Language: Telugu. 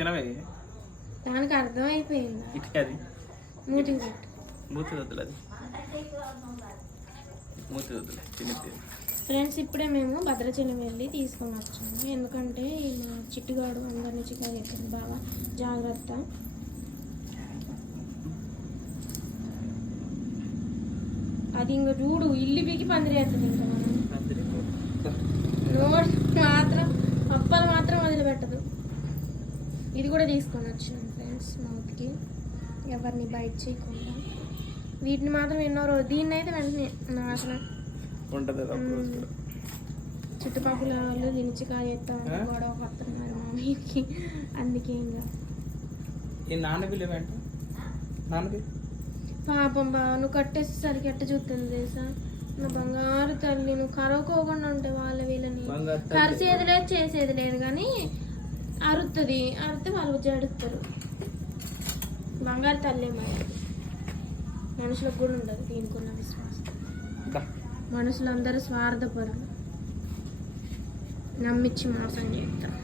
తినవే దానికి అర్థం అయిపోయింది. ఇటుకది మూతి పెట్టు. మూతి వద్దులు, అది మూతి వద్దులే, తిని. ఫ్రెండ్స్ ఇప్పుడే మేము భద్రాచలం వెళ్ళి తీసుకొని వచ్చాము. ఎందుకంటే మా చిట్టుగాడు అందరినీ చికెన్ ఎక్కింది. బాగా జాగ్రత్త. అది ఇంకా చూడు ఇల్లు పీకి పందిరేస్తుంది. ఇంకా మనం నోట్ మాత్రం పప్పలు మాత్రం వదిలిపెట్టదు. ఇది కూడా తీసుకొని వచ్చినాం ఫ్రెండ్స్ మౌత్కి, ఎవరిని బయట చేయకుండా. వీటిని మాత్రం ఎన్నో రోజు, దీన్ని అయితే వెంటనే నాశనం ఉంటుంది. చుట్టుపక్కల వాళ్ళు దీన్ని చికాకు చేస్తామంటే గొడవ పడుతున్నారు మా మీదకి. అందుకే ఇంకా పాపం బా నువ్వు కట్టేసేసరికి ఎట్ట చూస్తుంది తెలుసా నా బంగారు తల్లి. నువ్వు కరవకోకుండా ఉంటే వాళ్ళ వీళ్ళని కరిసేది లేదు చేసేది లేదు, కానీ అరుస్తుంది. అరితే వాళ్ళు జడుస్తారు. బంగారు తల్లి మరి మనుషులకు కూడా ఉండదు దీనికి ఉన్న విశ్వాసం. మనుషులందరూ స్వార్థపరులు, నమ్మిచ్చి మోసం చేస్తారు.